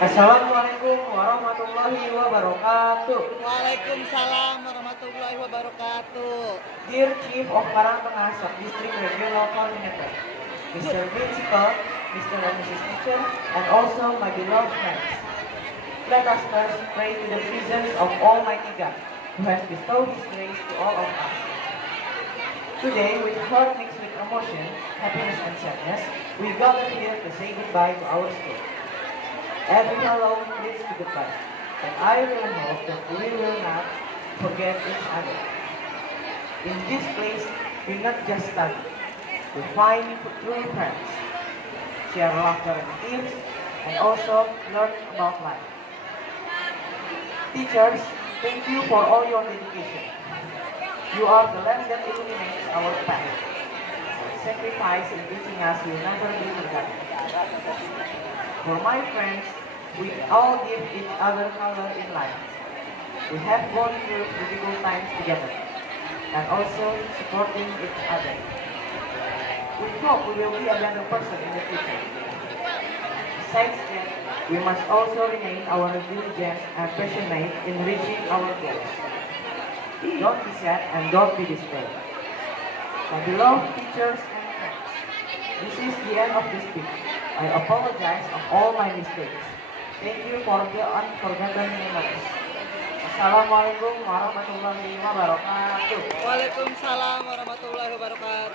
Assalamualaikum warahmatullahi wabarakatuh. Waalaikumsalam warahmatullahi wabarakatuh. Dear Chief of Parangpangas of District Regional Coordinator, Mr. Principal, Mr. and Mrs. Teacher, and also my beloved friends. Let us first pray to the presence of Almighty God, who has bestowed His grace to all of us. Today, with heart mixed with emotion, happiness and sadness, we gather here to say goodbye to our school. Every hello leads to goodbye, and I really hope that we will not forget each other. In this place, we not just study, we find true friends, share laughter and tears, and also learn about life. Teachers, thank you for all your dedication. You are the lamp that illuminates our path. Your sacrifice in teaching us will never be forgotten. For my friends, we all give each other color in life. We have gone through difficult times together, and also supporting each other. We hope we will be a better person in the future. Besides that, we must also remain our diligent and passionate in reaching our goals. Don't be sad and don't be discouraged. My beloved teachers and friends, this is the end of this speech. I apologize of all my mistakes. Thank you for the unforgotten memories. Assalamualaikum warahmatullahi wabarakatuh. Waalaikumsalam warahmatullahi wabarakatuh.